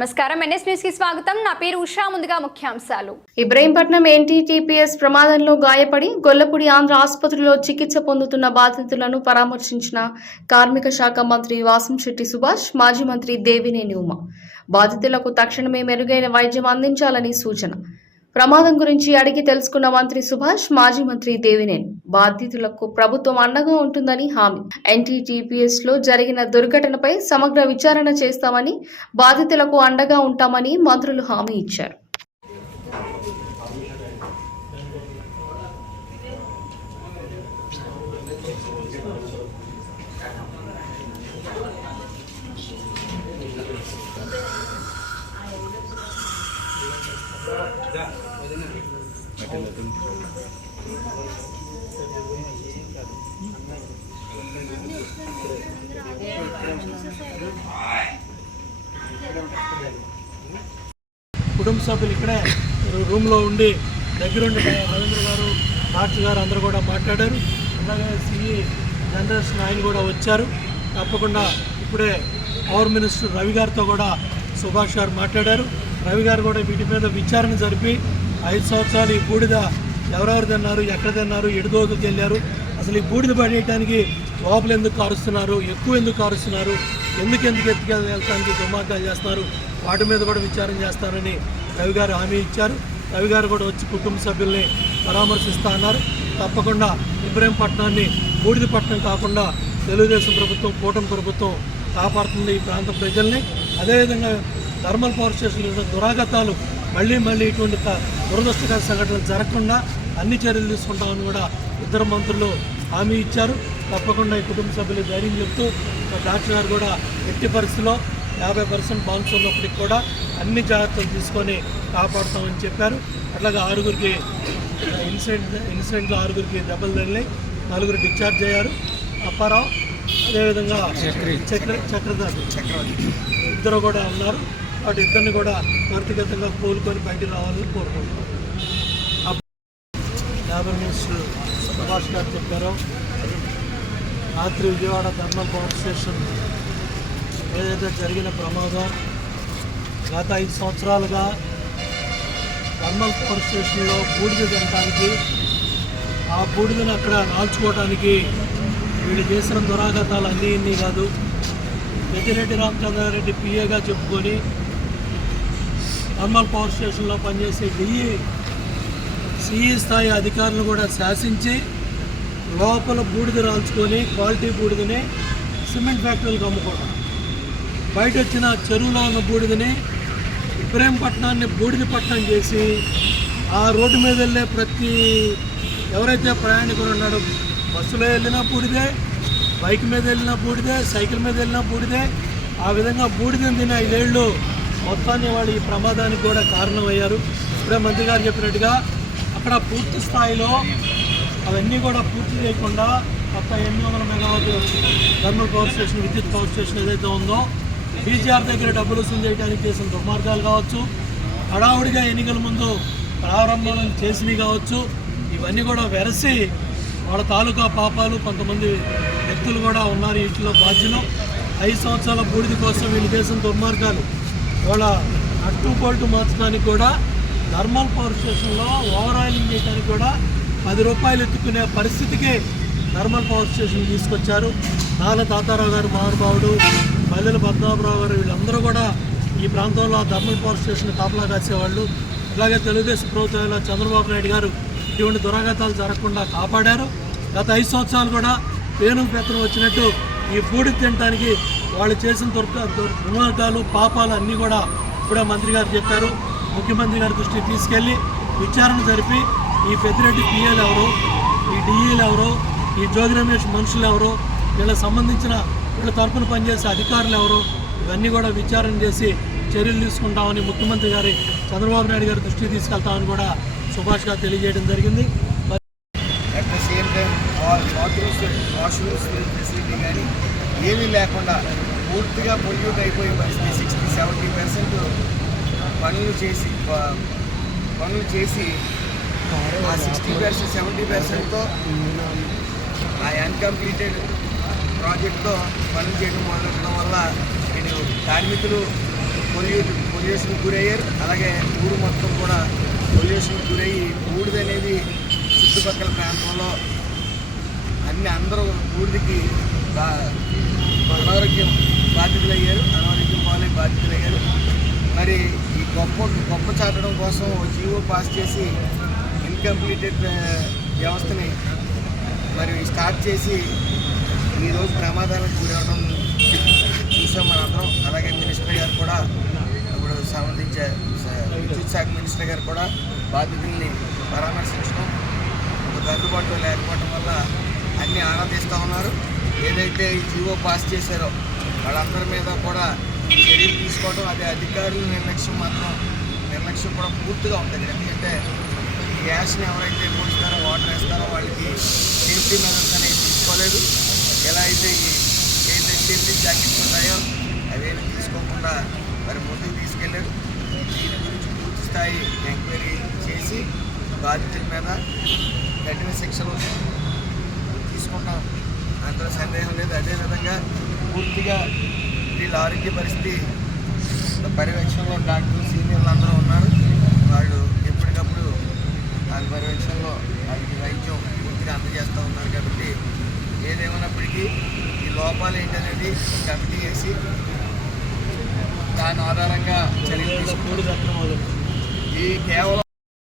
నమస్కారం, NS news కి స్వాగతం. నా పేరు ఉషా. ముందుగా ముఖ్యాంశాలు. ఇబ్రహీంపట్నం ఎన్టీటీపీఎస్ ప్రమాదంలో గాయపడి గొల్లపూడి ఆంధ్ర ఆసుపత్రిలో చికిత్స పొందుతున్న బాధితులను పరామర్శించిన కార్మిక శాఖ మంత్రి వాసంశెట్టి సుభాష్, మాజీ మంత్రి దేవినేని ఉమ. బాధితులకు తక్షణమే మెరుగైన వైద్యం అందించాలని సూచన. ప్రమాదం గురించి అడిగి తెలుసుకున్న మంత్రి సుభాష్, మాజీ మంత్రి దేవినేని బాధితులకు ప్రభుత్వం అండగా ఉంటుందని హామీ. ఎన్టీటీపీఎస్ లో జరిగిన దుర్ఘటనపై సమగ్ర విచారణ చేస్తామని, బాధితులకు అండగా ఉంటామని మంత్రులు హామీ ఇచ్చారు. కుటుంబ సభ్యులు ఇక్కడే రూమ్లో ఉండి దగ్గరుండి రవీంద్ర గారు, డాక్టర్ గారు అందరూ కూడా మాట్లాడారు. అలాగే సిఈ జనరేషన్ ఆయన కూడా వచ్చారు. తప్పకుండా ఇప్పుడే పవర్ మినిస్టర్ రవి గారితో కూడా సుభాష్ గారు మాట్లాడారు. రవి గారు కూడా వీటి మీద విచారణ జరిపి 5 సంవత్సరాలు ఈ బూడిద ఎవరెవరు తిన్నారు, ఎక్కడ తిన్నారు, ఎడుదోదుకు వెళ్ళారు, అసలు ఈ బూడిద పడేయడానికి లోపల ఎందుకు కారుస్తున్నారు, ఎక్కువ ఎందుకు కారుస్తున్నారు, ఎందుకు ఎత్తుకెళ్ళడానికి దుమాకాలు చేస్తున్నారు, వాటి మీద కూడా విచారణ చేస్తారని రవి గారు హామీ ఇచ్చారు. రవి గారు కూడా వచ్చి కుటుంబ సభ్యుల్ని పరామర్శిస్తా అన్నారు. తప్పకుండా ఇబ్రహీంపట్నాన్ని బూడిద పట్టణం కాకుండా తెలుగుదేశం ప్రభుత్వం, కూటమి ప్రభుత్వం కాపాడుతుంది ఈ ప్రాంత ప్రజల్ని. అదేవిధంగా థర్మల్ పవర్ స్టేషన్లో దురాగతాలు మళ్ళీ ఇటువంటి దురదృష్టకర సంఘటనలు జరగకుండా అన్ని చర్యలు తీసుకుంటామని కూడా ఇద్దరు మంత్రులు హామీ ఇచ్చారు. తప్పకుండా ఈ కుటుంబ సభ్యులు ధైర్యం చెప్తూ డాక్టర్ గారు కూడా ఎట్టి పరిస్థితిలో 50% బాన్స్ ఉన్నప్పటికి కూడా అన్ని జాగ్రత్తలు తీసుకొని కాపాడుతామని చెప్పారు. అట్లాగే 6గురికి ఇన్సిడెంట్లో 6గురికి దెబ్బలు తగిలి 4 డిశ్చార్జ్ అయ్యారు. అప్పారావు, అదేవిధంగా చక్రధారి ఇద్దరు కూడా ఉన్నారు. వాటి ఇద్దరిని కూడా త్వరితగతంగా కోలుకొని బయటికి రావాలని కోరుకుంటున్నాం. లేబర్ మినిస్టర్ సుభాష్ గారు చెప్పారు, రాత్రి విజయవాడ థర్మల్ పవర్ స్టేషన్ ఏదైతే జరిగిన ప్రమాదం, గత 5 సంవత్సరాలుగా థర్మల్ పవర్ స్టేషన్లో బూడిద తినడానికి, ఆ బూడిదను అక్కడ రాల్చుకోవడానికి వీళ్ళు చేసిన దురాఘాతాలు అన్నీ కాదు. పెద్దిరెడ్డి రామచంద్రారెడ్డి పిఏగా చెప్పుకొని థర్మల్ పవర్ స్టేషన్లో పనిచేసే సిఈ స్థాయి అధికారులు కూడా శాసించి లోపల బూడిద రాల్చుకొని క్వాలిటీ బూడిదని సిమెంట్ ఫ్యాక్టరీలకు అమ్ముకోవడం, బయట వచ్చిన చెరువులో ఉన్న బూడిదని ఇబ్రహీంపట్నాన్ని బూడిద పట్టణం చేసి ఆ రోడ్డు మీద వెళ్ళే ప్రతి ఎవరైతే ప్రయాణికులు ఉన్నాడో బస్సులో వెళ్ళినా బూడిదే, బైక్ మీద వెళ్ళినా బూడిదే, సైకిల్ మీద వెళ్ళినా బూడిదే. ఆ విధంగా బూడిదని తిని 5 ఏళ్ళు మొత్తాన్ని వాళ్ళు ఈ ప్రమాదానికి కూడా కారణమయ్యారు. ఇప్పుడే మంత్రి గారు చెప్పినట్టుగా అక్కడ పూర్తి స్థాయిలో అవన్నీ కూడా పూర్తి చేయకుండా కొత్త 800 మెగావాట్ థర్మల్ పవర్ స్టేషన్, విద్యుత్ పవర్ స్టేషన్ ఏదైతే ఉందో బీజీఆర్ దగ్గర డబ్బులు వసూలు చేయడానికి చేసిన దుర్మార్గాలు కావచ్చు, హడావుడిగా ఎన్నికల ముందు ప్రారంభం చేసినవి కావచ్చు, ఇవన్నీ కూడా వెరసి వాళ్ళ తాలూకా పాపాలు కొంతమంది వ్యక్తులు కూడా ఉన్నారు వీటిలో బాధ్యులు. 5 సంవత్సరాల బూడిద కోసం వీళ్ళు చేసిన దుర్మార్గాలు వాళ్ళ అట్టు బోల్టు మార్చడానికి కూడా థర్మల్ పవర్ స్టేషన్లో ఓవర్ ఆయిలింగ్ చేయడానికి కూడా 10 రూపాయలు ఎత్తుకునే పరిస్థితికి థర్మల్ పవర్ స్టేషన్ తీసుకొచ్చారు. నాల తాతారావు గారు మహానుభావుడు, మల్లెల పద్మనాభరావు గారు వీళ్ళందరూ కూడా ఈ ప్రాంతంలో ఆ థర్మల్ పవర్ స్టేషన్ కాపలా కాసేవాళ్ళు. అలాగే తెలుగుదేశం ప్రభుత్వంలో చంద్రబాబు నాయుడు గారు ఇటువంటి దురాఘాతాలు జరగకుండా కాపాడారు. గత 5 సంవత్సరాలు కూడా పేను పెత్తనం వచ్చినట్టు ఈ బూడిద తినడానికి వాళ్ళు చేసిన దుర్మార్గాలు, పాపాలు అన్నీ కూడా ఇప్పుడే మంత్రి గారు చెప్పారు. ముఖ్యమంత్రి గారి దృష్టికి తీసుకెళ్ళి విచారణ జరిపి ఈ పెద్దిరెడ్డి పిఏలు ఎవరు, ఈ డిఈలు ఎవరు, ఈ జోగి రమేష్ మనుషులు ఎవరు, వీళ్ళకి సంబంధించిన వీళ్ళ తరపున పనిచేసే అధికారులు ఎవరు, ఇవన్నీ కూడా విచారణ చేసి చర్యలు తీసుకుంటామని ముఖ్యమంత్రి గారి చంద్రబాబు నాయుడు గారి దృష్టికి తీసుకెళ్తామని కూడా సుభాష్ గారు తెలియజేయడం జరిగింది. ఫెసిలిటీ కానీ ఏమీ లేకుండా పూర్తిగా పొల్యూట్ అయిపోయి 60-70% పనులు చేసి ఆ 60-70%తో ఆ అన్కంప్లీటెడ్ ప్రాజెక్ట్తో పనులు చేయడం మొదలెట్టడం వల్ల వీళ్ళు కార్మికులు పొల్యూట్ పొల్యూషన్ గురయ్యారు. అలాగే ఊరు మొత్తం కూడా పొల్యూషన్ గురయ్యి బూడిద అనేది చుట్టుపక్కల ప్రాంతంలో అందరూ బూడిదకి అనారోగ్యం బాధితులయ్యారు, అనారోగ్యం పాలై బాధితులయ్యారు. మరి ఈ గొప్ప చాటడం కోసం జీవో పాస్ చేసి ఇన్కంప్లీటెడ్ వ్యవస్థని మరి స్టార్ట్ చేసి ఈరోజు ప్రమాదాలకు గురవడం చూసాం మనందరం. అలాగే మినిస్టర్ గారు కూడా ఇప్పుడు సంబంధించే విద్యుత్ శాఖ మినిస్టర్ గారు కూడా బాధితుల్ని పరామర్శించడం అందుబాటులో లేకపోవడం వల్ల అన్నీ ఆరాధిస్తూ ఉన్నారు. ఏదైతే ఈ జీవో పాస్ చేశారో వాళ్ళందరి మీద కూడా చర్యలు తీసుకోవడం, అదే అధికారుల నిర్లక్ష్యం కూడా పూర్తిగా ఉంటుంది. ఎందుకంటే గ్యాస్ని ఎవరైతే పోస్తారో వాటర్ వేస్తారో వాళ్ళకి సేఫ్టీ మెజర్స్ అనేవి తీసుకోలేదు. ఎలా అయితే సేఫ్టీ జాకెట్స్ ఉంటాయో అవేమి తీసుకోకుండా మరి ముందుకు తీసుకెళ్ళారు. దీని గురించి పూర్తి స్థాయి ఎంక్వైరీ చేసి బాధితుల మీద కఠిన శిక్షలు తీసుకుంటాం, అందులో సందేహం లేదు. అదేవిధంగా పూర్తిగా వీళ్ళ ఆరోగ్య పరిస్థితి పర్యవేక్షణలో డాక్టర్లు సీనియర్లు అందరూ ఉన్నారు. వాళ్ళు ఎప్పటికప్పుడు వాళ్ళ పర్యవేక్షణలో వాళ్ళకి వైద్యం పూర్తిగా అందజేస్తూ ఉన్నారు. కాబట్టి ఏదేమైనప్పటికీ ఈ లోపాలు ఏంటనేది కమిటీ వేసి దాని ఆధారంగా చర్యలు తీసుకుంటూ ఈ కేవలం